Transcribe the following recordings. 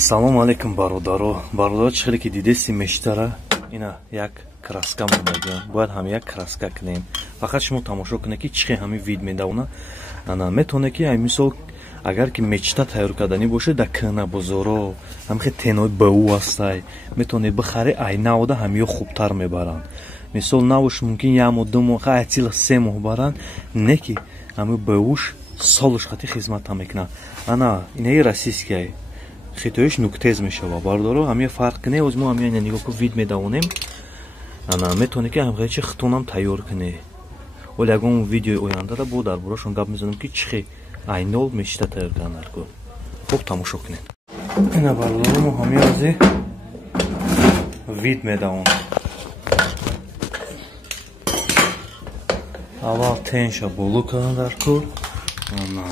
Салом алейкум бародаро. Бародаро чӣ хеле ки дидеси мештара ина як краска мондаги. Бояд ҳам як краска кунем. Фақат шумо тамошо кунед ки чӣ ҳами вид медавона. Ана метоне ки ай мисол агар ки мечта тайёр кардани боше да кана бозоро ҳамхе теной бау астай метоне бихаре ай навода ҳамиё хубтар мебаранд. Мисол навуш мумкин як моҳ ду моҳ ай цила се моҳ баранд не ки ҳами бауш солуш хати хизмата мекунад. Ана инаи российские хитоиш нуктез мешава. Бародаро ҳамия фарқ куне оз мо ҳамия ина нигоҳ ку вид медавонем. Ана метоне ки ҳамхечи хитонам тайёр куне. Оли ягон видеои ояндада бо дар борашон гап мезанем ки чӣ айнол мешта тайёр кардан ку. Хуб тамошо кунед. Ина бародаро мо ҳамия ази вид медавонем. Аввал тенша болу кардан дар ку. Ана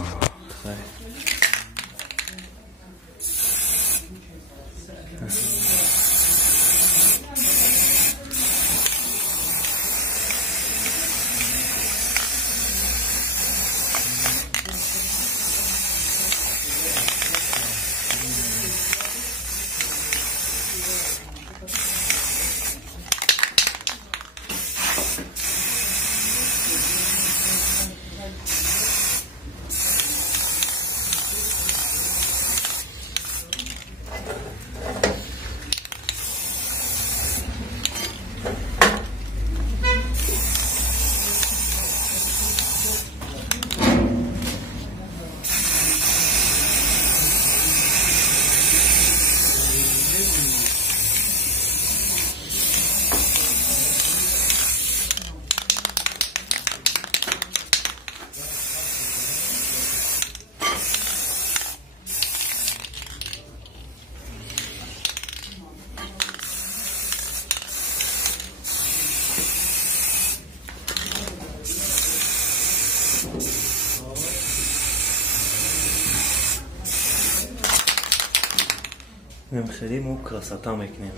خیلی مو красота мекунем.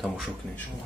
Тамошо кунед шумо.